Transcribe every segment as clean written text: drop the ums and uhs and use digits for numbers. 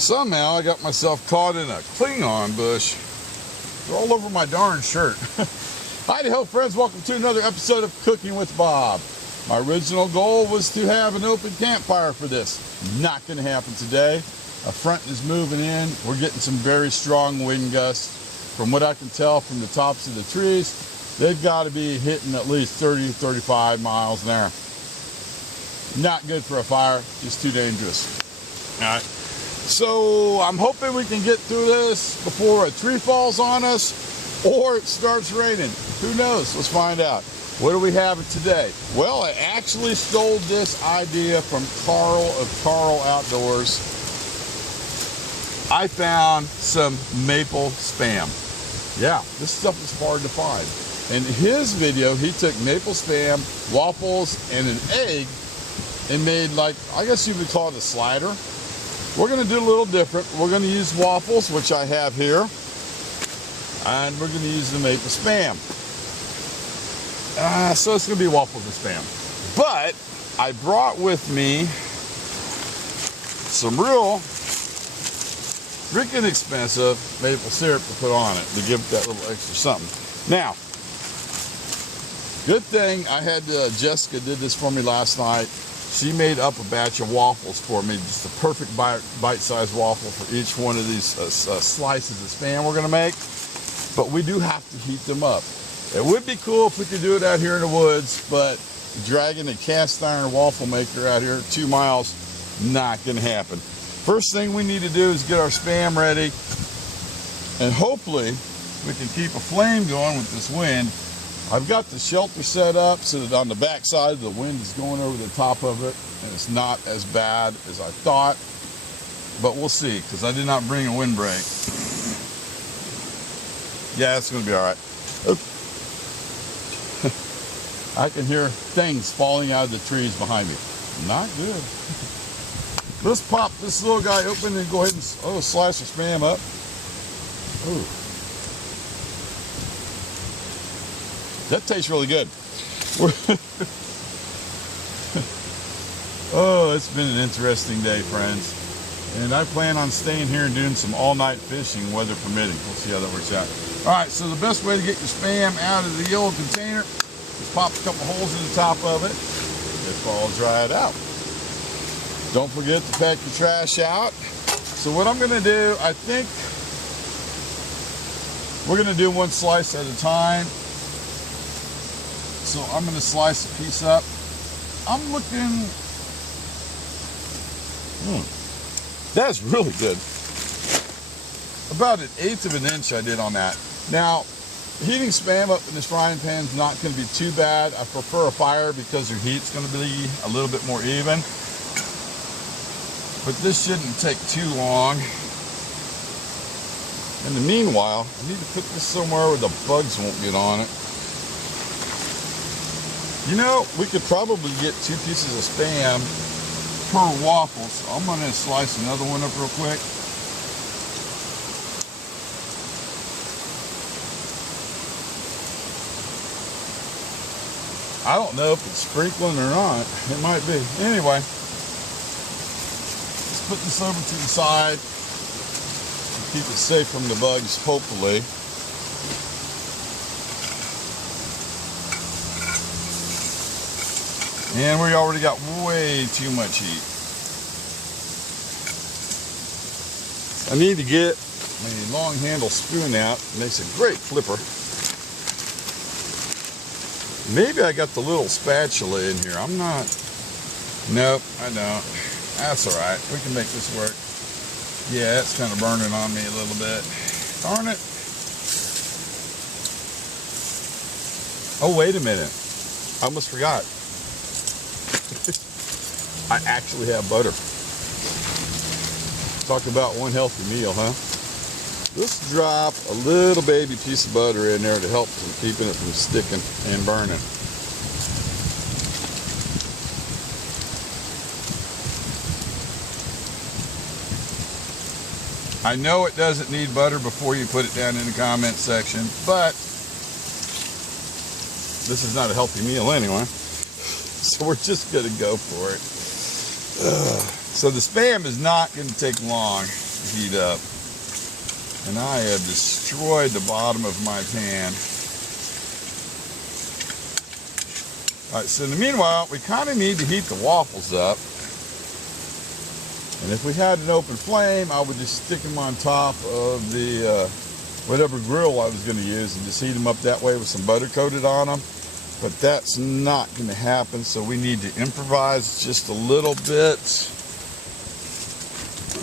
Somehow I got myself caught in a Klingon bush. They're all over my darn shirt. Hi-ho friends, welcome to another episode of Cooking with Bob. My original goal was to have an open campfire for this. Not going to happen today. A front is moving in. We're getting some very strong wind gusts. From what I can tell from the tops of the trees, they've got to be hitting at least 30 to 35 miles an hour. Not good for a fire, just too dangerous. All right. So I'm hoping we can get through this before a tree falls on us or it starts raining. Who knows? Let's find out. What do we have today? Well, I actually stole this idea from Karl of Karl Outdoors. I found some maple spam. Yeah, this stuff is hard to find. In his video, he took maple spam, waffles, and an egg and made, like, I guess you would call it a slider. We're going to do a little different. We're going to use waffles, which I have here, and we're going to use the maple spam. So it's going to be waffles and spam. But I brought with me some real freaking expensive maple syrup to put on it to give it that little extra something. Now, good thing I had Jessica did this for me last night. She made up a batch of waffles for me, just a perfect bite-sized waffle for each one of these slices of spam we're going to make. But we do have to heat them up. It would be cool if we could do it out here in the woods, but dragging a cast iron waffle maker out here 2 miles, not going to happen. First thing we need to do is get our spam ready, and hopefully we can keep a flame going with this wind. I've got the shelter set up so that on the back side the wind is going over the top of it and it's not as bad as I thought, but we'll see, because I did not bring a windbreak. Yeah, it's going to be all right. I can hear things falling out of the trees behind me. Not good. Let's pop this little guy open and go ahead and slice the spam up. Ooh. That tastes really good. Oh, it's been an interesting day, friends. And I plan on staying here and doing some all-night fishing, weather permitting. We'll see how that works out. All right, so the best way to get your spam out of the yellow container is pop a couple holes in the top of it. It's all dried out. Don't forget to pack your trash out. So what I'm going to do, I think we're going to do one slice at a time. So I'm going to slice a piece up. I'm looking, that's really good. About 1/8 of an inch I did on that. Now, heating spam up in this frying pan is not going to be too bad. I prefer a fire because your heat's going to be a little bit more even. But this shouldn't take too long. In the meanwhile, I need to put this somewhere where the bugs won't get on it. You know, we could probably get 2 pieces of spam per waffle, so I'm going to slice another one up real quick. I don't know if it's sprinkling or not. It might be. Anyway, let's put this over to the side and keep it safe from the bugs, hopefully. And we already got way too much heat. I need to get my long handle spoon out. It makes a great flipper. Maybe I got the little spatula in here. I'm not. Nope, I don't. That's all right. We can make this work. Yeah, it's kind of burning on me a little bit. Darn it. Oh, wait a minute. I almost forgot. I actually have butter. Talk about one healthy meal, huh? Let's drop a little baby piece of butter in there to help from keeping it from sticking and burning. I know it doesn't need butter before you put it down in the comment section, but this is not a healthy meal anyway. So we're just going to go for it. So the spam is not going to take long. to heat up. And I have destroyed the bottom of my pan. Alright, so in the meanwhile, we kind of need to heat the waffles up. And if we had an open flame, I would just stick them on top of the whatever grill I was going to use and just heat them up that way with some butter coated on them. But that's not going to happen, so we need to improvise just a little bit.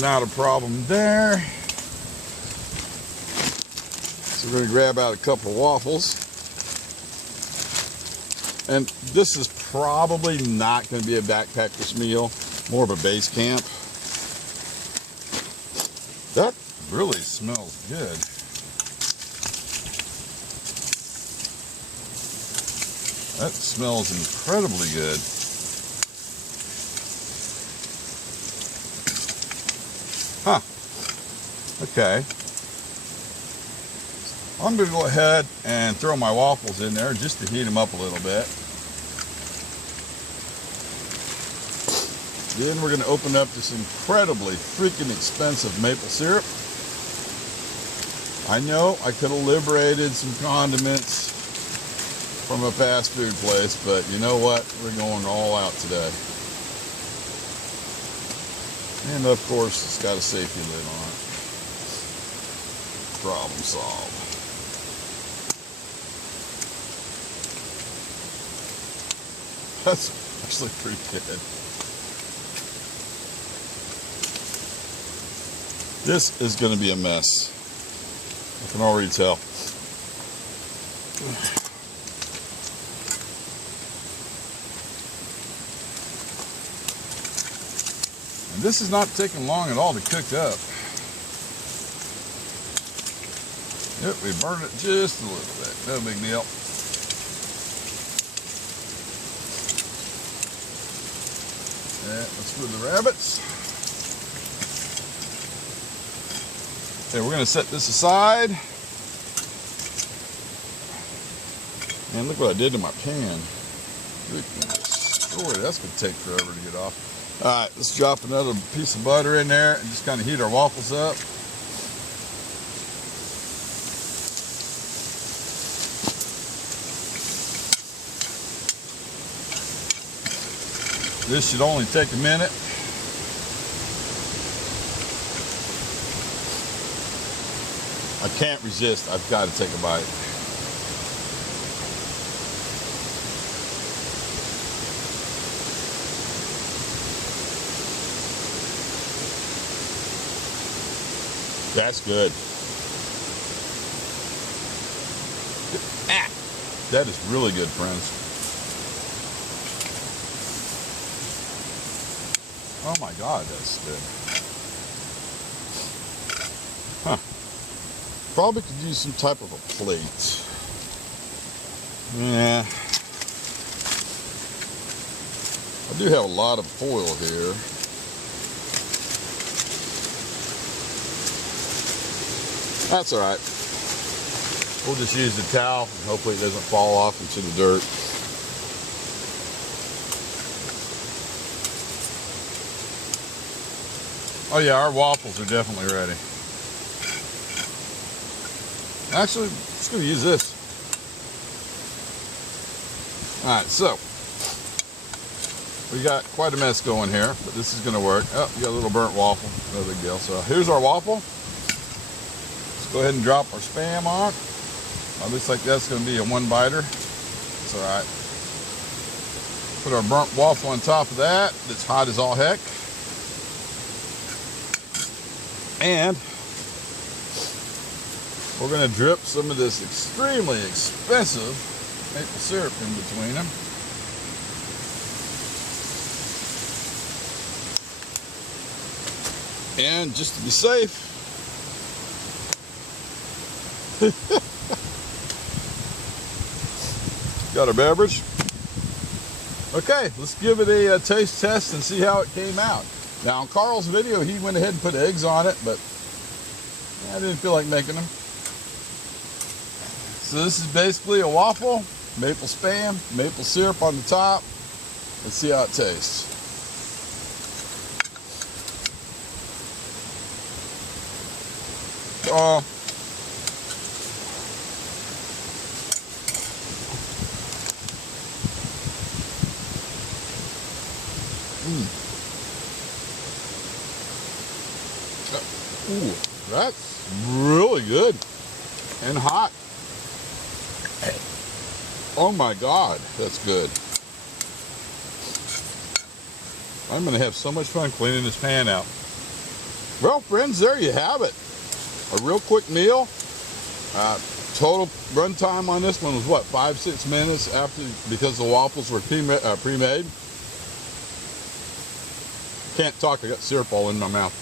Not a problem there. So we're going to grab out a couple of waffles. And this is probably not going to be a backpacker's meal, more of a base camp. That really smells good. That smells incredibly good. Huh. Okay. I'm going to go ahead and throw my waffles in there just to heat them up a little bit. Then we're going to open up this incredibly freaking expensive maple syrup. I know I could have liberated some condiments from a fast food place, but you know what? We're going all out today. And of course, it's got a safety lid on it. Problem solved. That's actually pretty good. This is going to be a mess. I can already tell. And this is not taking long at all to cook up. Yep, we burned it just a little bit. No big deal. Let's move the rabbits. Okay, we're going to set this aside. Man, look what I did to my pan. Destroyed it. That's going to take forever to get off. Alright, let's drop another piece of butter in there and just kind of heat our waffles up. This should only take a minute. I can't resist. I've got to take a bite. That's good. Ah, that is really good, friends. Oh my God, that's good. Huh. Probably could use some type of a plate. Yeah. I do have a lot of foil here. That's all right. We'll just use the towel and hopefully it doesn't fall off into the dirt. Oh yeah, our waffles are definitely ready. Actually, I'm just going to use this. Alright, so we got quite a mess going here, but this is going to work. Oh, we got a little burnt waffle. No big deal. So here's our waffle. Let's go ahead and drop our Spam on. Looks like that's going to be a one-biter. It's alright. Put our burnt waffle on top of that. It's hot as all heck. And we're going to drip some of this extremely expensive maple syrup in between them. And just to be safe, got our beverage. Okay, let's give it a taste test and see how it came out. Now, on Karl's video, he went ahead and put eggs on it, but I didn't feel like making them. So this is basically a waffle, maple Spam, maple syrup on the top. Let's see how it tastes. Ooh, that's really good and hot. Oh my God, that's good. I'm gonna have so much fun cleaning this pan out. Well, friends, there you have it. A real quick meal. Total run time on this one was what, 5-6 minutes after, because the waffles were pre-made. Can't talk, I got syrup all in my mouth.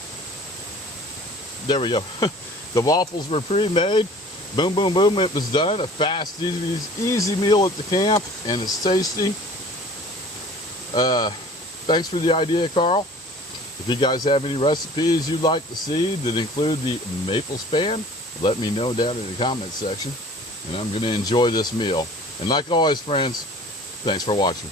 There we go. The waffles were pre-made. Boom, boom, boom, it was done. A fast, easy meal at the camp, and it's tasty. Thanks for the idea, Karl. If you guys have any recipes you'd like to see that include the maple span, let me know down in the comments section, and I'm going to enjoy this meal. And like always, friends, thanks for watching.